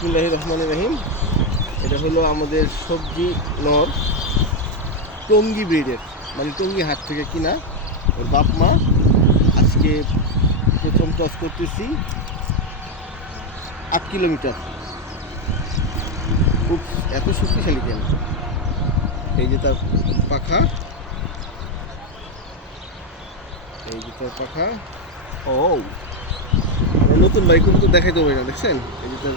বিসমিল্লাহির রহমানির রহিম। এটা হলো আমাদের সবজি নর, টঙ্গী ব্রিডের, মানে টঙ্গী হাট থেকে কিনা। ওর বাপ মা। আজকে প্রথম টস করতেছি 8 কিলোমিটার। খুব এত শক্তিশালী কেন? এই যে তার পাখা, এই যে তার পাখা। ও নতুন বাইক তো দেখাইতে পারি না, দেখছেন? এই যে তার,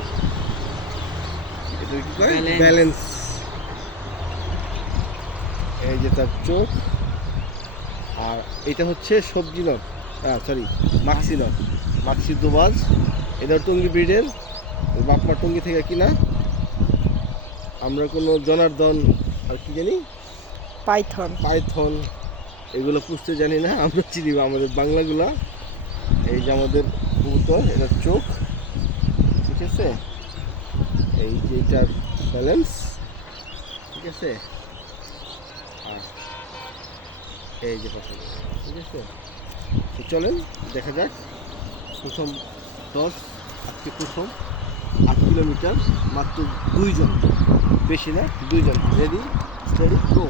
এটা কি কয়, ব্যালেন্স। এই যে তার চোখ। আর এটা হচ্ছে সবজি not, sorry Maksi not, Maksi দুবাজ। এটা টঙ্গী ব্রিডের, বাপমা টঙ্গী থেকে কিনা। আমরা কোনো জনার্দন আর কি জানি, পাইথন পাইথন এগুলো পুষতে জানি না। আমরা চিনি আমাদের বাংলাগুলা। এই যে আমাদের কবুতর, এটার চোখ, ঠিক আছে? এই যে এটার ব্যালেন্স, ঠিক আছে? আর এই যে পাশে, ঠিক আছে? তো চলেন দেখা যাক। প্রথম টস, আজকে প্রথম 8 কিলোমিটার, মাত্র 2 জন, বেশি না, 2 জন। রেডি, স্টাডি, গো।